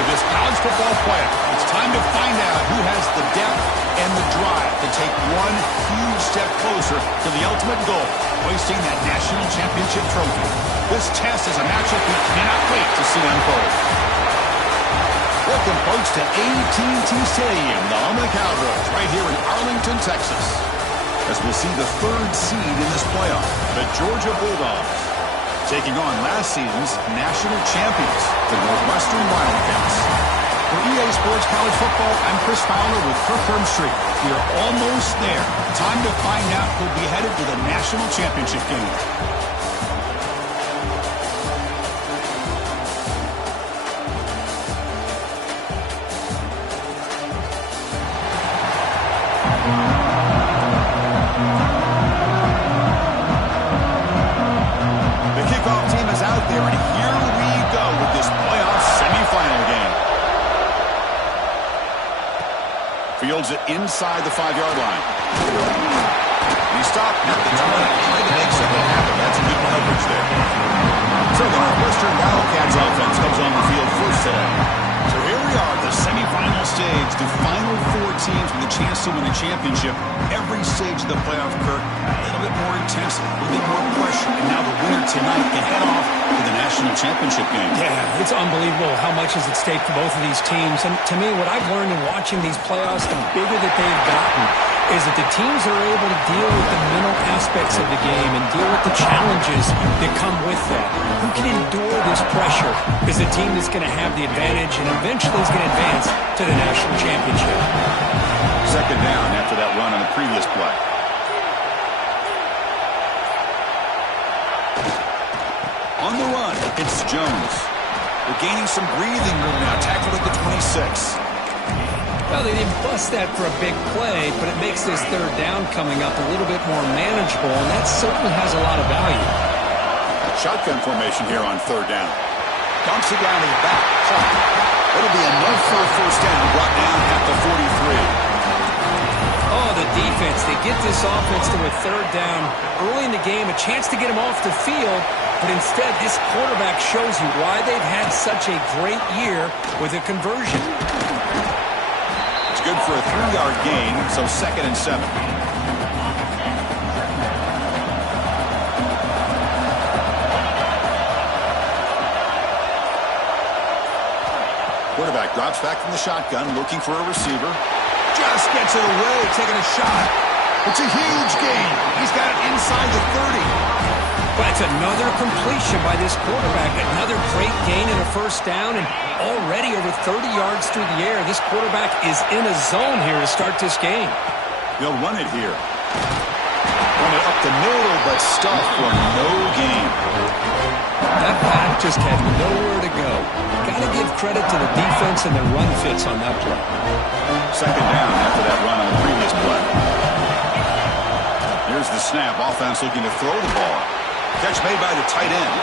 with this college football playoff. It's time to find out who has the depth and the drive to take one huge step closer to the ultimate goal, hoisting that national championship trophy. This test is a matchup we cannot wait to see unfold. Welcome, folks, to AT&T Stadium, the home of the Cowboys, right here in Arlington, Texas, as we'll see the third seed in this playoff, the Georgia Bulldogs, taking on last season's national champions, the Northwestern Wildcats. For EA Sports College Football, I'm Chris Fowler with Kirk Street. We are almost there. Time to find out who'll be headed to the national championship game. Fields it inside the 5-yard line. He stopped at the 20, trying to make something happen. That's a good coverage there. So the Northwestern Wildcats offense comes on the field first today. So here we are, the semifinal stage, the final 4 teams with a chance to win a championship. Every stage of the playoff, Kirk, a little bit more intensity, a little bit more pressure, and now the winner tonight can head off to the national championship game. Yeah, it's unbelievable how much is at stake for both of these teams. And to me, what I've learned in watching these playoffs, the bigger that they've gotten, is that the teams are able to deal with the mental aspects of the game and deal with the challenges that come with that. Who can endure this pressure is the team that's going to have the advantage and eventually is going to advance to the national championship. Second down after that run on the previous play. On the run, it's Jones. They're gaining some breathing room now, tackled at the 26. Well, they didn't bust that for a big play, but it makes this third down coming up a little bit more manageable, and that certainly has a lot of value. Shotgun formation here on third down. Dumps it down to the back. It'll be enough for a first down, brought down at the 43. Oh, the defense. They get this offense to a third down early in the game, a chance to get them off the field, but instead this quarterback shows you why they've had such a great year with a conversion. Good for a 3-yard gain, so 2nd and 7. Quarterback drops back from the shotgun, looking for a receiver. Just gets it away, taking a shot. It's a huge gain. He's got it inside the 30. That's another completion by this quarterback. Another great gain in a first down, and already over 30 yards through the air. This quarterback is in a zone here to start this game. They'll run it here. Run it up the middle, but stuffed for no gain. That pass just had nowhere to go. Got to give credit to the defense and their run fits on that play. Second down after that run on the previous play. Here's the snap. Offense looking to throw the ball. Catch made by the tight end.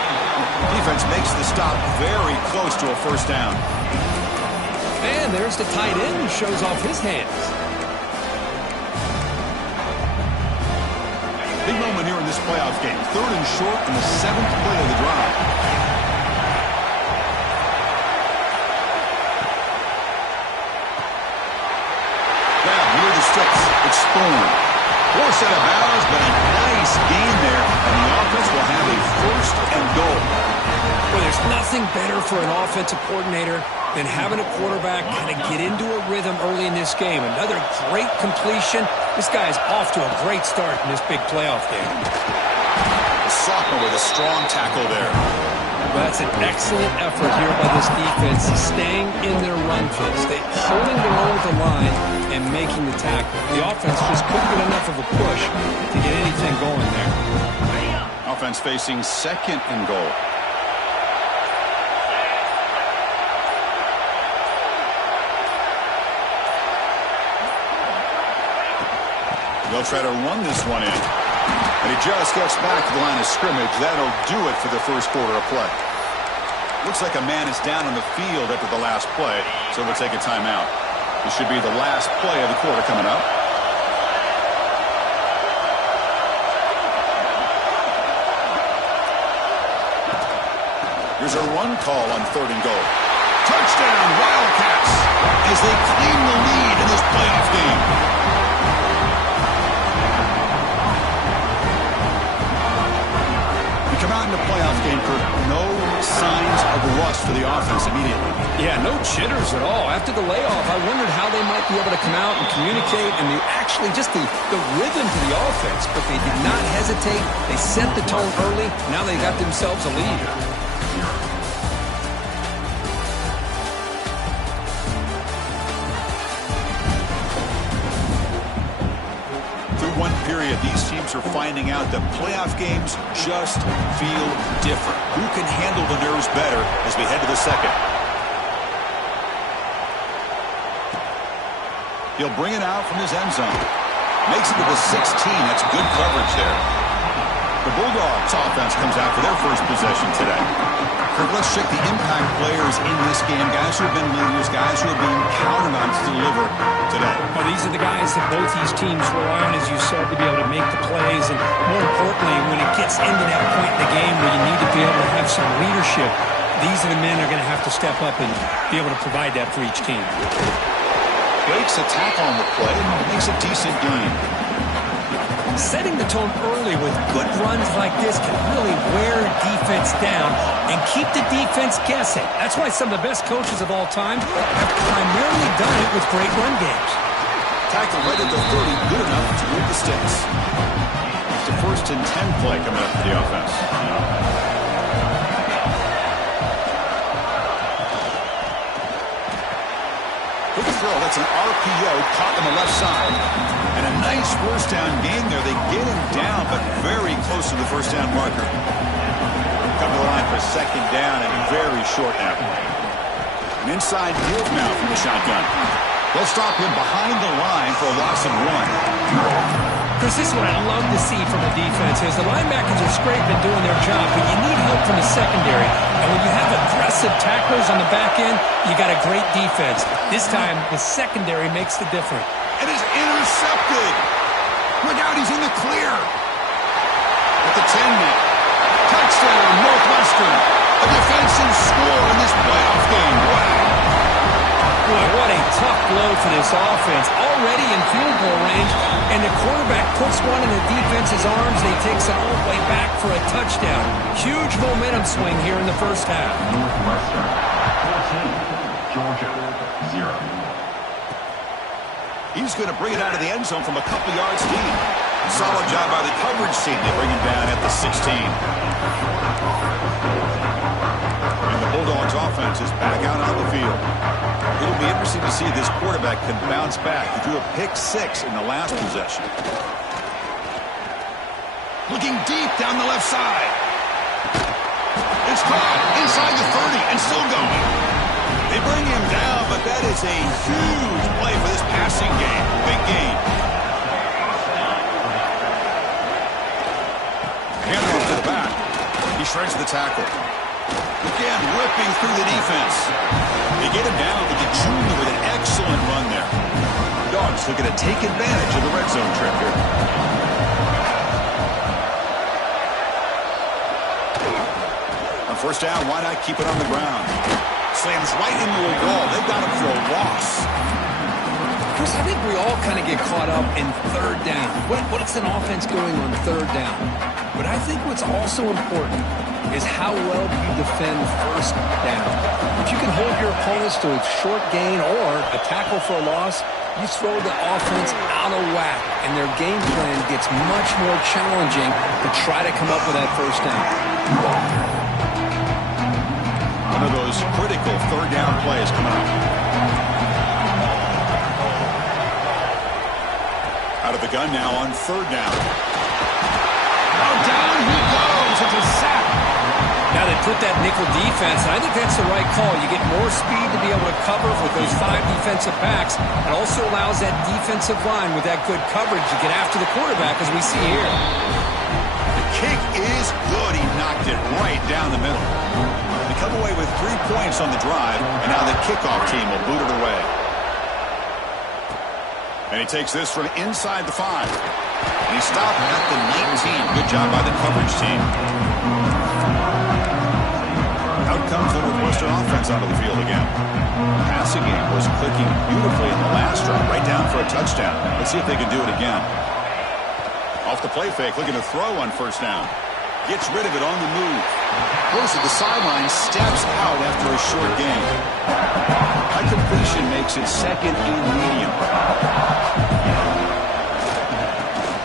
Defense makes the stop very close to a first down. And there's the tight end who shows off his hands. Big moment here in this playoff game. 3rd and short in the 7th play of the drive. Grab near the sticks. It's Spoon. Poor set of bounds, but a nice gain there, and the offense will have a 1st and goal. Well, there's nothing better for an offensive coordinator than having a quarterback kind of get into a rhythm early in this game. Another great completion. This guy is off to a great start in this big playoff game. The sophomore with a strong tackle there. Well, that's an excellent effort here by this defense, staying in their run fits. They holding their own with the line and making the tackle. The offense just couldn't get enough of a push to get anything going there. Offense facing 2nd and goal. They'll try to run this one in. And he just gets back to the line of scrimmage. That'll do it for the first quarter of play. Looks like a man is down on the field after the last play, so we'll take a timeout. This should be the last play of the quarter coming up. Here's a run call on 3rd and goal. Touchdown, Wildcats, as they claim the lead in this playoff game. We come out in the playoff game, Kirk. No signs of rust for the offense immediately. Yeah, no jitters at all. After the layoff, I wondered how they might be able to come out and communicate and just the rhythm to the offense. But they did not hesitate. They set the tone early. Now they got themselves a lead. One period, these teams are finding out that playoff games just feel different. Who can handle the nerves better as we head to the second? He'll bring it out from his end zone. Makes it to the 16. That's good coverage there. The Bulldogs offense comes out for their first possession today. Kirk, let's check the impact players in this game. Guys who have been leaders, guys who are being counted on to deliver today. Well, these are the guys that both these teams rely on, as you said, to be able to make the plays. And more importantly, when it gets into that point in the game where you need to be able to have some leadership, these are the men that are going to have to step up and be able to provide that for each team. Breaks a tackle on the play and makes a decent gain. Setting the tone early with good runs like this can really wear defense down and keep the defense guessing. That's why some of the best coaches of all time have primarily done it with great run games. Tackle right at the 30, good enough to move the sticks. It's the 1st and 10 play coming up for the offense. With the throw, that's an RPO caught on the left side. And a nice first down gain there. They get him down, but very close to the first down marker. Come to the line for second down and very short now. An inside field now from the shotgun. They'll stop him behind the line for a loss of 1. Chris, this is what I love to see from the defense is the linebackers are scraping and doing their job, but you need help from the secondary. And when you have aggressive tacklers on the back end, you got a great defense. This time, the secondary makes the difference. It is intercepted. Look out, he's in the clear. At the 10 now. Touchdown, Northwestern. A defensive score in this playoff game. Wow. Boy, what a tough blow for this offense. Already in field goal range, and the quarterback puts one in the defense's arms. They takes it all the way back for a touchdown. Huge momentum swing here in the first half. Northwestern 14, Georgia 0. He's going to bring it out of the end zone from a couple yards deep. Solid job by the coverage team. They bring him down at the 16. And the Bulldogs offense is back out on the field. It'll be interesting to see if this quarterback can bounce back. He threw a pick-6 in the last possession. Looking deep down the left side. It's caught inside the 30 and still going. They bring him down, but that is a huge play for this passing game. Big gain. Hand off to the back. He shreds the tackle. Again, ripping through the defense. They get him down with the junior with an excellent run there. Dogs looking to take advantage of the red zone trip here. On first down, why not keep it on the ground? Slams right into a wall. They've got him for a loss. Chris, I think we all kind of get caught up in third down. What's an offense doing on third down? But I think what's also important is how well you defend first down. If you can hold your opponents to a short gain or a tackle for a loss, you throw the offense out of whack, and their game plan gets much more challenging to try to come up with that first down. One of those critical third down plays coming up. Out of the gun now on third down. Oh, down he goes. It's a sack. Now they put that nickel defense, and I think that's the right call. You get more speed to be able to cover with those 5 defensive backs. It also allows that defensive line with that good coverage to get after the quarterback, as we see here. The kick is good. He knocked it right down the middle. They come away with 3 points on the drive, and now the kickoff team will boot it away. And he takes this from inside the 5. And he stopped at the 19. Good job by the coverage team. Out comes the Northwestern offense onto the field again. The passing game was clicking beautifully in the last drive, right down for a touchdown. Let's see if they can do it again. Off the play fake, looking to throw on first down. Gets rid of it on the move. Goes to the sideline, steps out after a short gain. High completion makes it second and medium.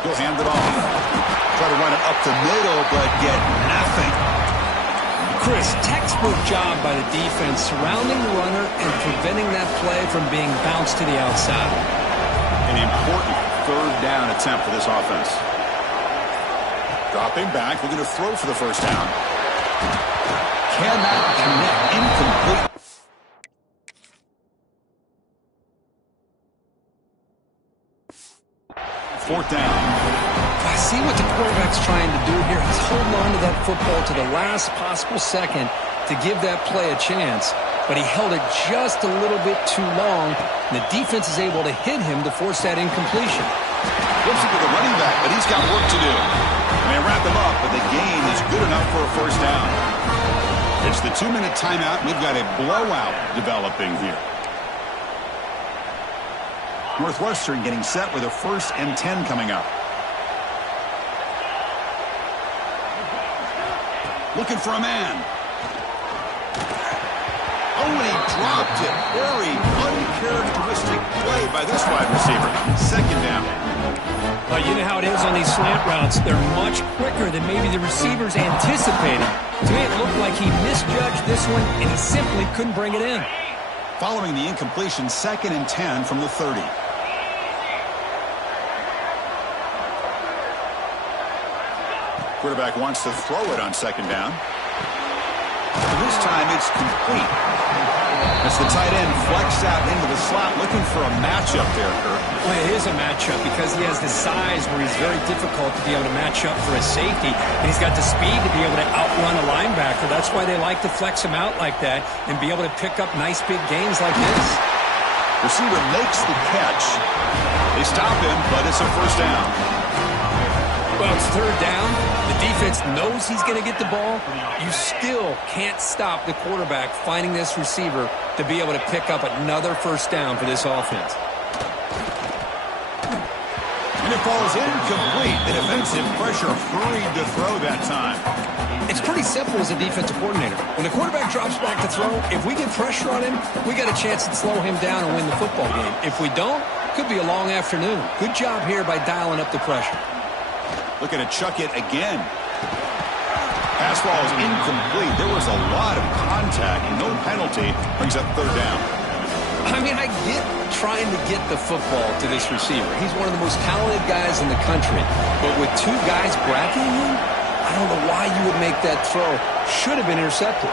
He'll hand it off. Try to run it up the middle, but get nothing. Chris, textbook job by the defense surrounding the runner and preventing that play from being bounced to the outside. An important third down attempt for this offense. Dropping back, looking to throw for the first down. Cannot connect. Incomplete. Fourth down. I see what the quarterback's trying to do here. He's holding on to that football to the last possible second to give that play a chance. But he held it just a little bit too long, and the defense is able to hit him to force that incompletion. Flips it to the running back, but he's got work to do. They wrap him up, but the gain is good enough for a first down. It's the 2-minute timeout. We've got a blowout developing here. Northwestern getting set with a 1st and 10 coming up. Looking for a man. Oh, and he dropped it. Very uncharacteristic play by this wide receiver. Second down. Well, you know how it is on these slant routes. They're much quicker than maybe the receivers anticipated. To me, it looked like he misjudged this one, and he simply couldn't bring it in. Following the incompletion, 2nd and 10 from the 30. Quarterback wants to throw it on 2nd down. This time it's complete. As the tight end flexed out into the slot, looking for a matchup there, Kurt. Well, it is a matchup because he has the size where he's very difficult to be able to match up for a safety, and he's got the speed to be able to outrun a linebacker. That's why they like to flex him out like that and be able to pick up nice big gains like this. Receiver makes the catch. They stop him, but it's a first down. Well, it's third down. The defense knows he's going to get the ball. You still can't stop the quarterback finding this receiver to be able to pick up another first down for this offense. And it falls incomplete. The defensive pressure hurried to throw that time. It's pretty simple as a defensive coordinator. When the quarterback drops back to throw, if we get pressure on him, we got a chance to slow him down and win the football game. If we don't, could be a long afternoon. Good job here by dialing up the pressure. Looking to chuck it again. Pass ball is incomplete. There was a lot of contact. No penalty. Brings up third down. I mean, I get trying to get the football to this receiver. He's one of the most talented guys in the country. But with 2 guys bracketing him, I don't know why you would make that throw. Should have been intercepted.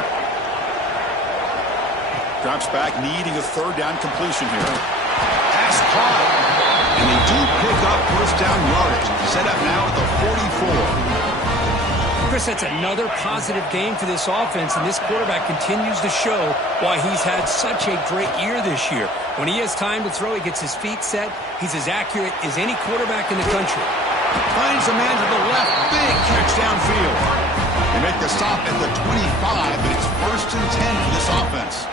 Drops back, needing a third down completion here. Pass caught. And they do pick up first down yardage. Set up now at the 44. Chris, that's another positive game for this offense, and this quarterback continues to show why he's had such a great year this year. When he has time to throw, he gets his feet set. He's as accurate as any quarterback in the country. Finds a man to the left. Big catch downfield. They make the stop at the 25, but it's 1st and 10 for this offense.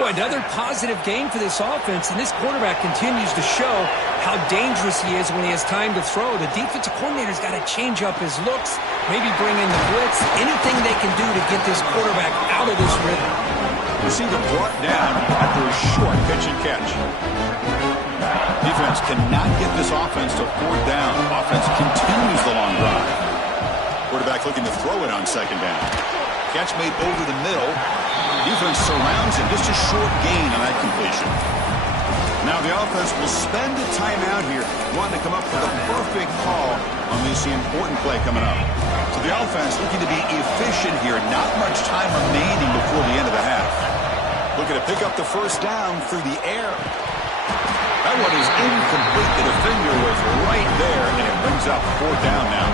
Well, another positive game for this offense, and this quarterback continues to show how dangerous he is when he has time to throw. The defensive coordinator's got to change up his looks, maybe bring in the blitz, anything they can do to get this quarterback out of this rhythm. Receiver brought down after a short pitch and catch. Defense cannot get this offense to 4th down. Offense continues the long drive. Quarterback looking to throw it on 2nd down. Catch made over the middle. Defense surrounds him. Just a short gain on that completion. Now the offense will spend a timeout here, wanting to come up with a perfect call on this important play coming up. So the offense looking to be efficient here. Not much time remaining before the end of the half. Looking to pick up the first down through the air. That one is incomplete. The defender was right there, and it brings up 4th down now.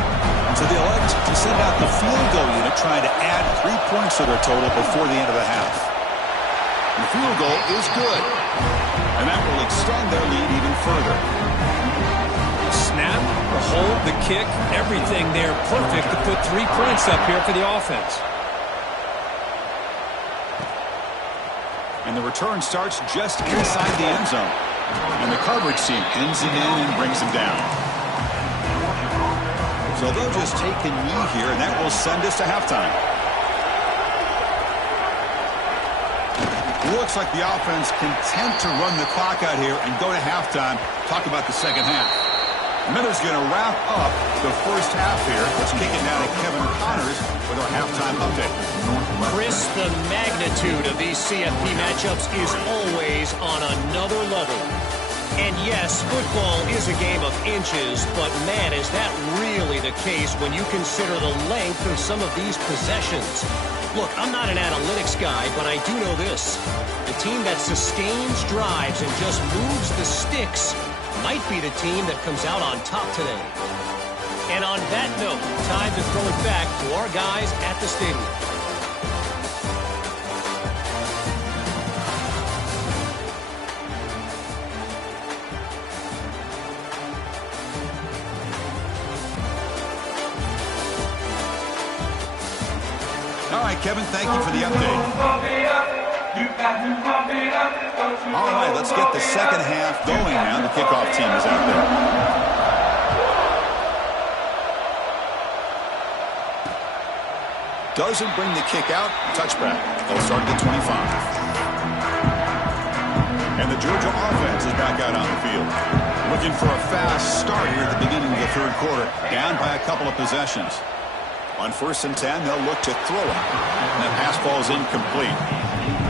So they elect to send out the field goal unit, trying to add 3 points to their total before the end of the half. And the field goal is good, and that will extend their lead even further. Snap, the hold, the kick, everything there perfect to put 3 points up here for the offense. And the return starts just inside the end zone. And the coverage team pins it in and brings him down. So they'll just take a knee here, and that will send us to halftime. Looks like the offense content to run the clock out here and go to halftime. Talk about the second half. Miller's going to wrap up the first half here. Let's kick it now to Kevin Connors with our halftime update. Chris, the magnitude of these CFP matchups is always on another level. And yes, football is a game of inches, but man, is that really the case when you consider the length of some of these possessions. Look, I'm not an analytics guy, but I do know this. The team that sustains drives and just moves the sticks might be the team that comes out on top today. And on that note, time to throw it back to our guys at the stadium. All right, Kevin, thank you for the update. All right, let's get the second half going now. The kickoff team is out there. Doesn't bring the kick out. Touchback. They'll start at the 25. And the Georgia offense is back out on the field. Looking for a fast start here at the beginning of the third quarter. Down by a couple of possessions. On 1st and 10, they'll look to throw it. And that pass ball is incomplete.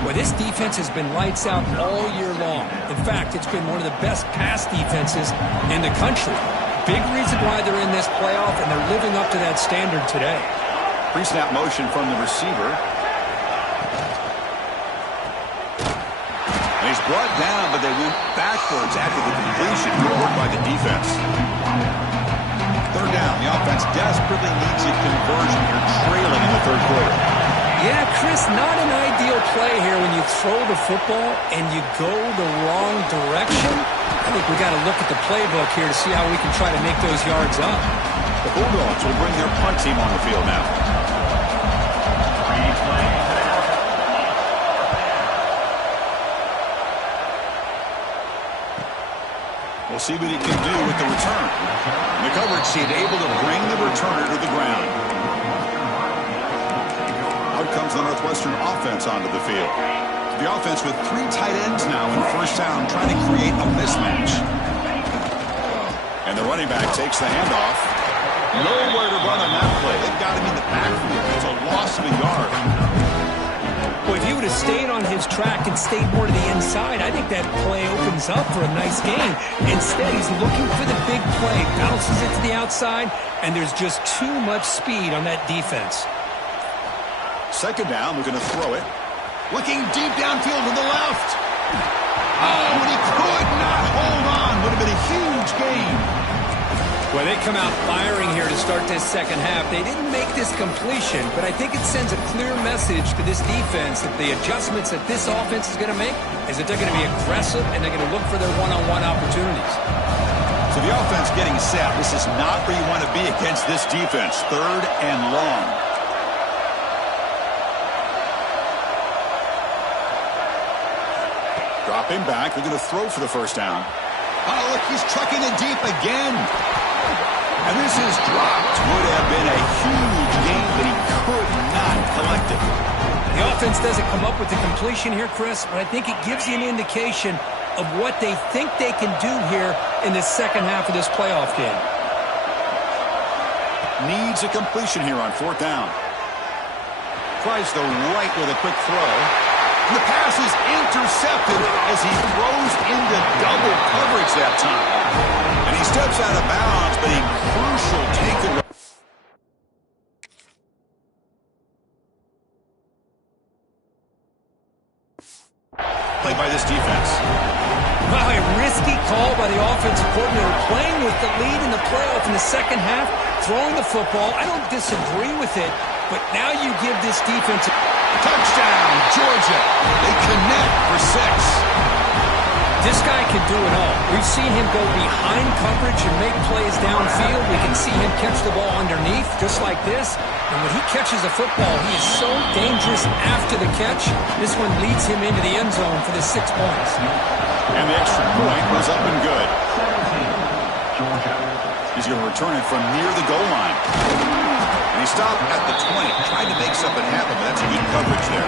Well, this defense has been lights out all year long. In fact, it's been one of the best pass defenses in the country. Big reason why they're in this playoff, and they're living up to that standard today. Pre-snap motion from the receiver. And he's brought down, but they went backwards after the completion. Good work by the defense. Third down. The offense desperately needs a conversion. You're trailing in the third quarter. Yeah, Chris, not an ideal play here when you throw the football and you go the wrong direction. I think we got to look at the playbook here to see how we can try to make those yards up. The Bulldogs will bring their punt team on the field now. We'll see what he can do with the return. The coverage team able to bring the returner to the ground. Out comes the Northwestern offense onto the field. The offense with 3 tight ends now in first down, trying to create a mismatch. And the running back takes the handoff. Nowhere to run on that play. They've got him in the backfield. It's a loss of a yard. Well, if he would have stayed on his track and stayed more to the inside, I think that play opens up for a nice gain. Instead, he's looking for the big play, bounces it to the outside, and there's just too much speed on that defense. Second down, we're going to throw it. Looking deep downfield to the left. Oh, and he could not hold on. Would have been a huge gain. Well, they come out firing here to start this second half. They didn't make this completion, but I think it sends a clear message to this defense that the adjustments that this offense is going to make is that they're going to be aggressive and they're going to look for their one-on-one opportunities. So the offense getting set. This is not where you want to be against this defense. Third and long. Dropping back. They're going to throw for the first down. Oh, look, he's trucking it deep again. And this is dropped. Would have been a huge gain, but he could not collect it. The offense doesn't come up with the completion here, Chris, but I think it gives you an indication of what they think they can do here in the second half of this playoff game. Needs a completion here on 4th down. Tries the right with a quick throw. And the pass is intercepted as he throws into double coverage that time. And he steps out of bounds, but a crucial takeaway. Play by this defense. Wow, a risky call by the offensive coordinator, playing with the lead in the playoff in the second half, throwing the football. I don't disagree with it, but now you give this defense... Touchdown, Georgia. They connect for 6. This guy can do it all. We've seen him go behind coverage and make plays downfield. We can see him catch the ball underneath, just like this. And when he catches a football, he is so dangerous after the catch. This one leads him into the end zone for the 6 points. And the extra point was up and good. Georgia. He's going to return it from near the goal line. And he stopped at the 20, trying to make something happen, but that's good coverage there.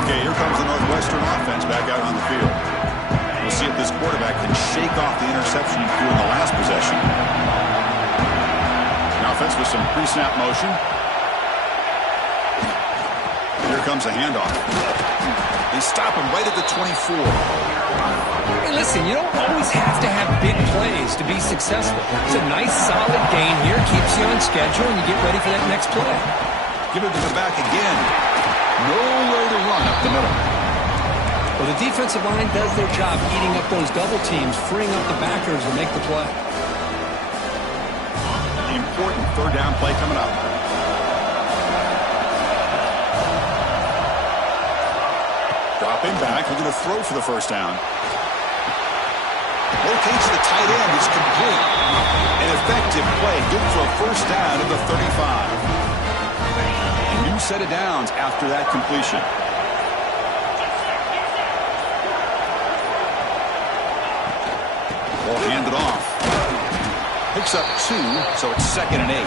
Okay, here comes the Northwestern offense back out on the field. We'll see if this quarterback can shake off the interception he threw in the last possession. An offense with some pre-snap motion. Here comes a handoff. They stop him right at the 24. Hey, listen, you don't always have to have big plays to be successful. It's a nice, solid gain here. Keeps you on schedule, and you get ready for that next play. Give it to the back again. Nowhere to run up the middle. Well, the defensive line does their job eating up those double teams, freeing up the backers to make the play. The important third down play coming up. Dropping back, we're going to throw for the first down. Locates the tight end, is complete. An effective play, good for a first down at the 35. A new set of downs after that completion. Ball handed off. Picks up 2, so it's 2nd and 8.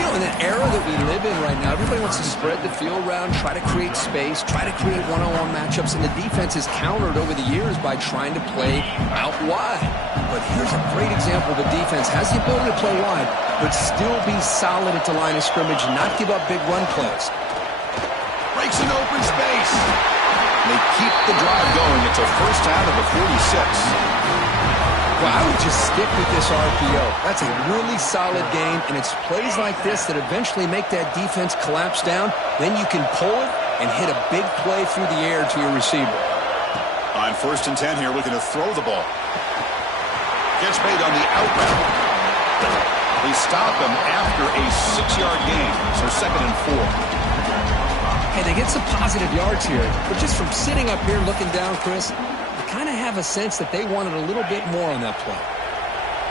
You know, in an era that we live in right now, everybody wants to spread the field around, try to create space, try to create one-on-one matchups, and the defense has countered over the years by trying to play out wide. But here's a great example. The defense has the ability to play wide, but still be solid at the line of scrimmage and not give up big run plays. Breaks into open space. They keep the drive going. It's a first down of the 46. Well, I would just stick with this RPO. That's a really solid game, and it's plays like this that eventually make that defense collapse down. Then you can pull it and hit a big play through the air to your receiver. On 1st and 10 here, looking to throw the ball. Gets made on the out route. They stop him after a 6-yard gain, so 2nd and 4. Hey, they get some positive yards here, but just from sitting up here looking down, Chris, I kind of have a sense that they wanted a little bit more on that play.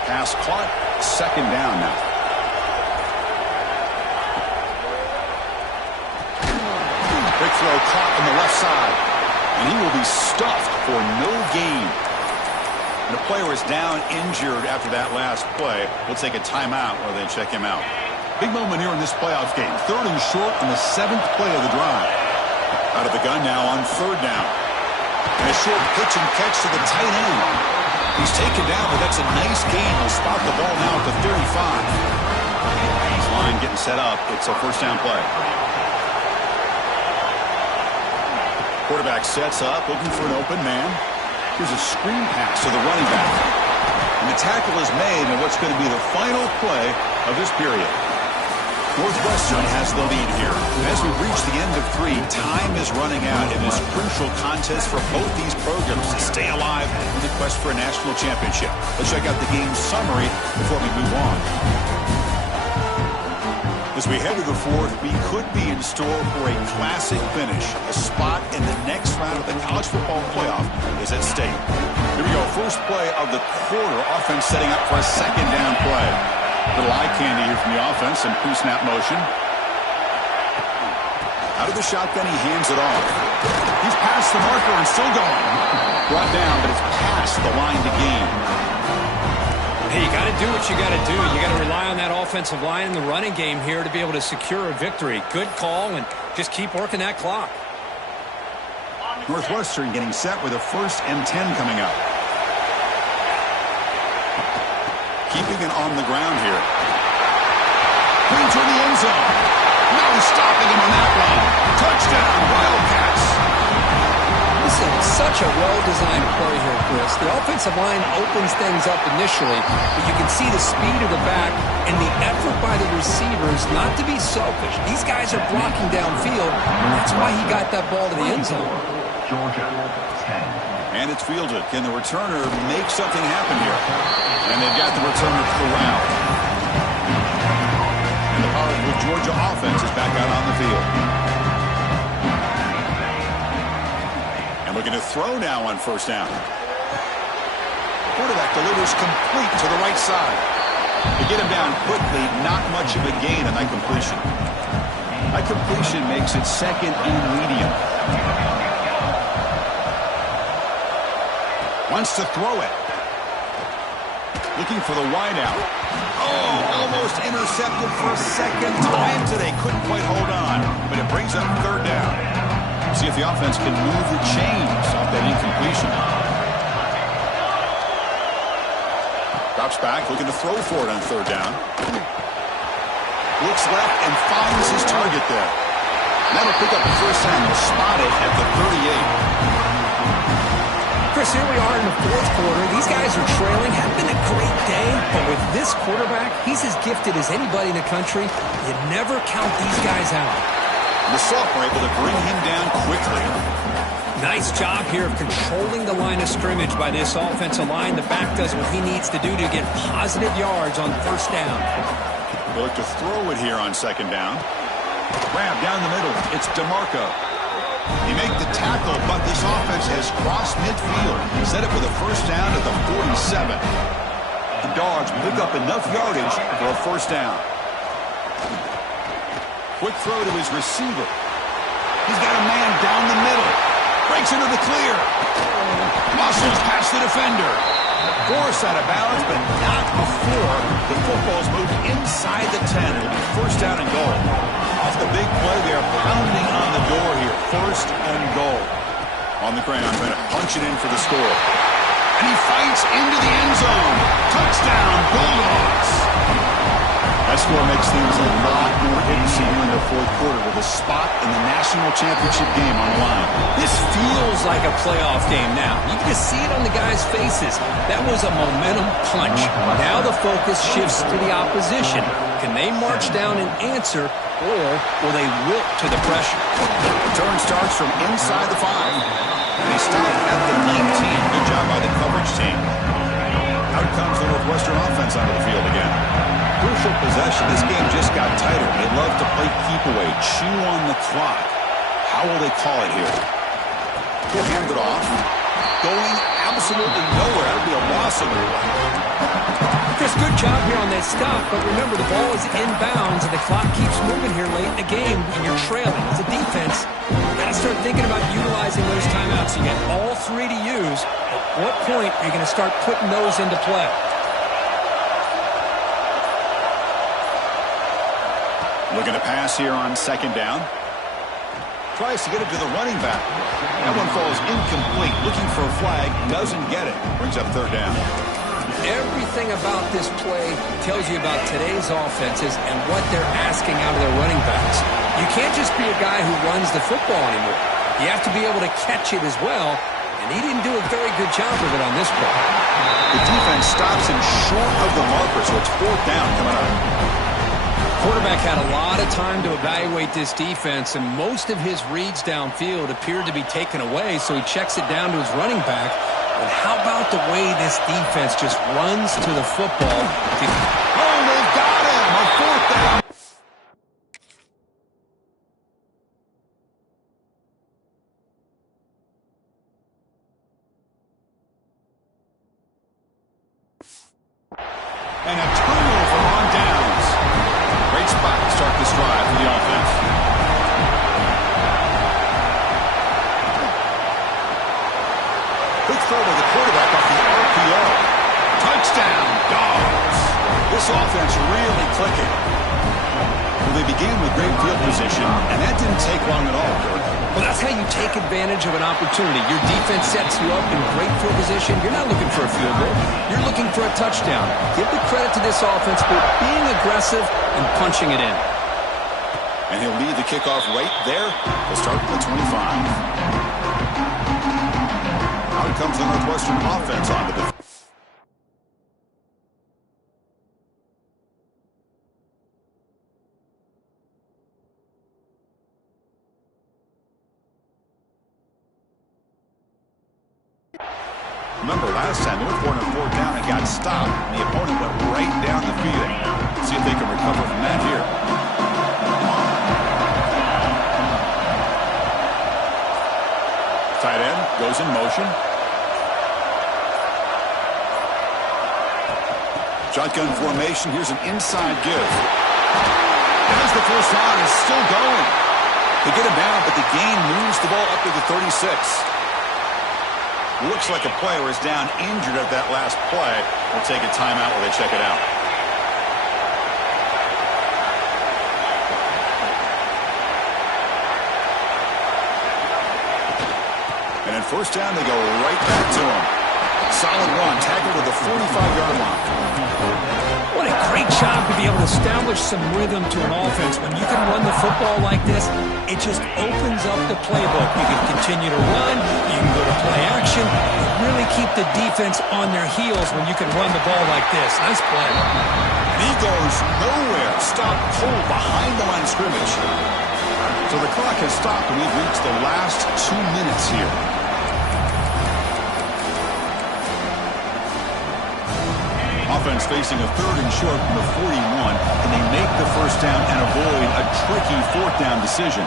Pass caught, 2nd down now. Quick throw caught on the left side, and he will be stuffed for no gain. And the player is down injured after that last play. We'll take a timeout while they check him out. Big moment here in this playoff game. 3rd and short on the 7th play of the drive. Out of the gun now on 3rd down. And a short pitch and catch to the tight end. He's taken down, but that's a nice gain. He'll spot the ball now at the 35. His line getting set up. It's a first down play. Quarterback sets up, looking for an open man. Here's a screen pass to the running back. And the tackle is made in what's going to be the final play of this period. Northwestern has the lead here. And as we reach the end of 3, time is running out in this crucial contest for both these programs to stay alive in the quest for a national championship. Let's check out the game summary before we move on. As we head to the 4th, we could be in store for a classic finish. A spot in the next round of the college football playoff is at stake. Here we go. First play of the quarter. Offense setting up for a 2nd down play. Little eye candy here from the offense and pre-snap motion. Out of the shotgun, he hands it off. He's past the marker and still going. Brought down, but it's past the line to gain. Hey, you got to do what you got to do. You got to rely on that offensive line in the running game here to be able to secure a victory. Good call, and just keep working that clock. Northwestern getting set with a 1st and 10 coming up. Keeping it on the ground here. Clean toward the end zone. No stopping him on that one. Touchdown, Wildcats. This is such a well-designed play here, Chris. The offensive line opens things up initially, but you can see the speed of the back and the effort by the receivers not to be selfish. These guys are blocking downfield, and that's why he got that ball to the end zone. Georgia, 10. And it's fielded. Can the returner make something happen here? And they've got the returner corralled. And the powerful Georgia offense is back out on the field. And Looking to throw now on first down. Quarterback delivers complete to the right side. To get him down quickly, not much of a gain on that completion. That completion makes it second and medium. Wants to throw it. Looking for the wideout. Oh, almost intercepted for a second time today. Couldn't quite hold on, but it brings up third down. See if the offense can move the chains off that incompletion. Drops back, looking to throw for it on third down. Looks left and finds his target there. That'll pick up the first down. They'll spot it at the 38. Chris, here we are in the fourth quarter. These guys are trailing. Had been a great day, but with this quarterback, he's as gifted as anybody in the country. You never count these guys out. The sophomore able to bring him down quickly. Nice job here of controlling the line of scrimmage by this offensive line. The back does what he needs to do to get positive yards on first down. They look to throw it here on second down. Grab down the middle. It's DeMarco. He make the tackle, but this offense has crossed midfield. Set it with a first down at the 47. The Dogs pick up enough yardage for a first down. Quick throw to his receiver. He's got a man down the middle. Breaks into the clear. Muscles past the defender. Force out of balance, but not before the football's moved inside the 10. It'll be first down and goal. Off the big play, they are pounding on the door here. First and goal. On the ground, trying to punch it in for the score. And he fights into the end zone. Touchdown, Bulldogs. That score makes things a lot more interesting in the fourth quarter with a spot in the national championship game on the line. This feels like a playoff game now. You can just see it on the guys' faces. That was a momentum punch. Now the focus shifts to the opposition. Can they march down and answer, or will they wilt to the pressure? Return starts from inside the 5. They stop at the 19. Good job by the coverage team. Out comes the Northwestern offense onto the field again. Crucial possession. This game just got tighter. They love to play keep away, chew on the clock. How will they call it here? He'll hand it off. Going absolutely nowhere. That'll be a loss of the play. Chris, good job here on that stop, but remember the ball is inbounds and the clock keeps moving here late in the game and you're trailing. As a defense, you got to start thinking about utilizing those timeouts. You got all three to use. At what point are you going to start putting those into play? Looking to pass here on second down. Tries to get it to the running back. That one falls incomplete. Looking for a flag. Doesn't get it. Brings up third down. Everything about this play tells you about today's offenses and what they're asking out of their running backs. You can't just be a guy who runs the football anymore. You have to be able to catch it as well, and he didn't do a very good job of it on this play. The defense stops him short of the marker, so it's fourth down coming up. Quarterback had a lot of time to evaluate this defense, and most of his reads downfield appeared to be taken away, so he checks it down to his running back. But how about the way this defense just runs to the football? Oh, they've got him on fourth down. And a turnover on downs. Great spot to start this drive for the offense. Quick throw to the quarterback off the RPO. Touchdown, Dogs. This offense really clicking. Well, they began with great field position, and that didn't take long at all, Kirk. Well, that's how you take advantage of an opportunity. Your defense sets you up in great field position. You're not looking for a field goal. You're looking for a touchdown. Give the credit to this offense for being aggressive and punching it in. And he'll lead the kickoff right there. They'll start at the 25. Out comes the Northwestern offense onto the field. Remember, last time, Northwestern on fourth down and got stopped, and the opponent went right down the field. See if they can recover from that here. Tight end goes in motion. Shotgun formation. Here's an inside give. As the first down is still going. They get him down, but the gain moves the ball up to the 36. Looks like a player is down injured at that last play. We'll take a timeout while they check it out. And at first down, they go right back to him. Solid run, tackled to the 45-yard line. What a great job to be able to establish some rhythm to an offense. When you can run the football like this, it just opens up the playbook. You can continue to run, you can go to play action, and really keep the defense on their heels when you can run the ball like this. Nice play. He goes nowhere. Stop pull behind the line of scrimmage. So the clock has stopped, and we've reached the last 2 minutes here. Offense facing a 3rd and short from the 41, and they make the first down and avoid a tricky 4th down decision.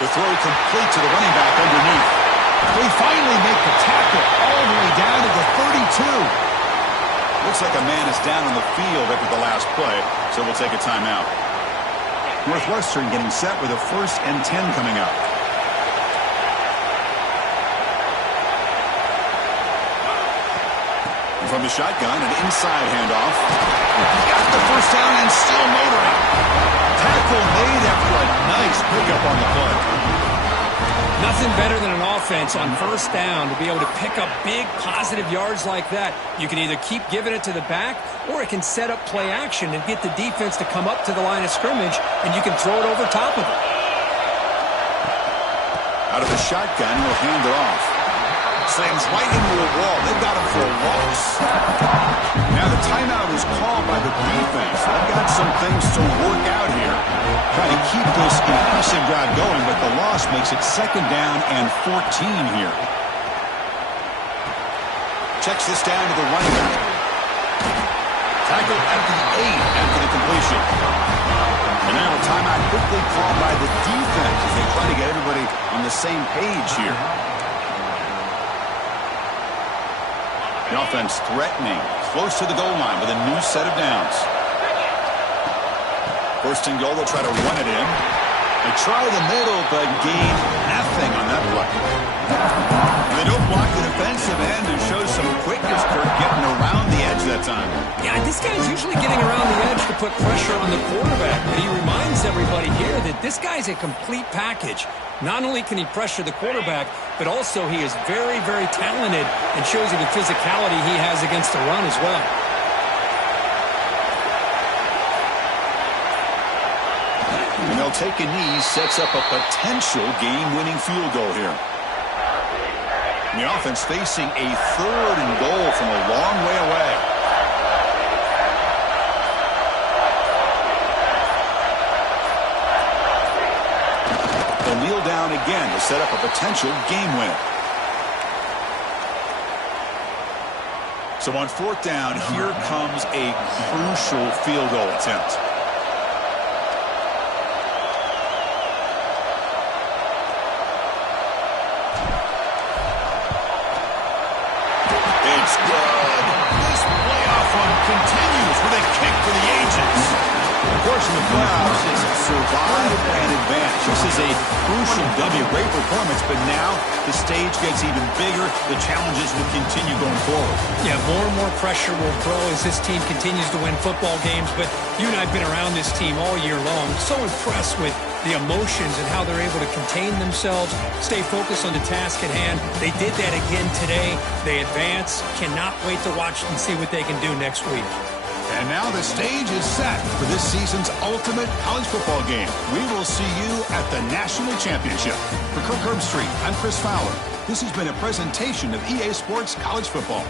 The throw complete to the running back underneath. They finally make the tackle all the way down to the 32. Looks like a man is down on the field after the last play, so we'll take a timeout. Northwestern getting set with a 1st and 10 coming up. From the shotgun, an inside handoff. Got the first down and still motoring. Tackle made after a nice pickup on the play. Nothing better than an offense on first down to be able to pick up big positive yards like that. You can either keep giving it to the back, or it can set up play action and get the defense to come up to the line of scrimmage, and you can throw it over top of it. Out of the shotgun, he'll hand it off. Slams right into a wall. They've got him for a loss. Now the timeout is called by the defense. They've got some things to work out here. Trying to keep this impressive drive going, but the loss makes it 2nd down and 14 here. Checks this down to the running back. Tackle at the 8 after the completion. And now a timeout quickly called by the defense as they try to get everybody on the same page here. The offense threatening, close to the goal line with a new set of downs. 1st and goal, they'll try to run it in. They try the middle, but gain nothing on that play. They don't block the defensive end and show some quickness, Kirk, getting around the edge that time. Yeah, this guy's usually getting around the edge to put pressure on the quarterback, but he reminds everybody here that this guy's a complete package. Not only can he pressure the quarterback, but also he is very, very talented and shows you the physicality he has against the run as well. And they'll take a knee, sets up a potential game-winning field goal here. And the offense facing a 3rd and goal from a long way away. They'll kneel down again to set up a potential game winner. So on 4th down, here comes a crucial field goal attempt. It's good. This playoff run continues with a kick for the ages. Of course, in the playoffs, it's survive and advance. This is a crucial W. Great performance, but now the stage gets even bigger. The challenges will continue going forward. Yeah, more and more pressure will grow as this team continues to win football games, but you and I have been around this team all year long. So impressed with the emotions and how they're able to contain themselves, stay focused on the task at hand. They did that again today. They advance. Cannot wait to watch and see what they can do next week. And now the stage is set for this season's ultimate college football game. We will see you at the National Championship. For Kirk Herbstreit, I'm Chris Fowler. This has been a presentation of EA Sports College Football.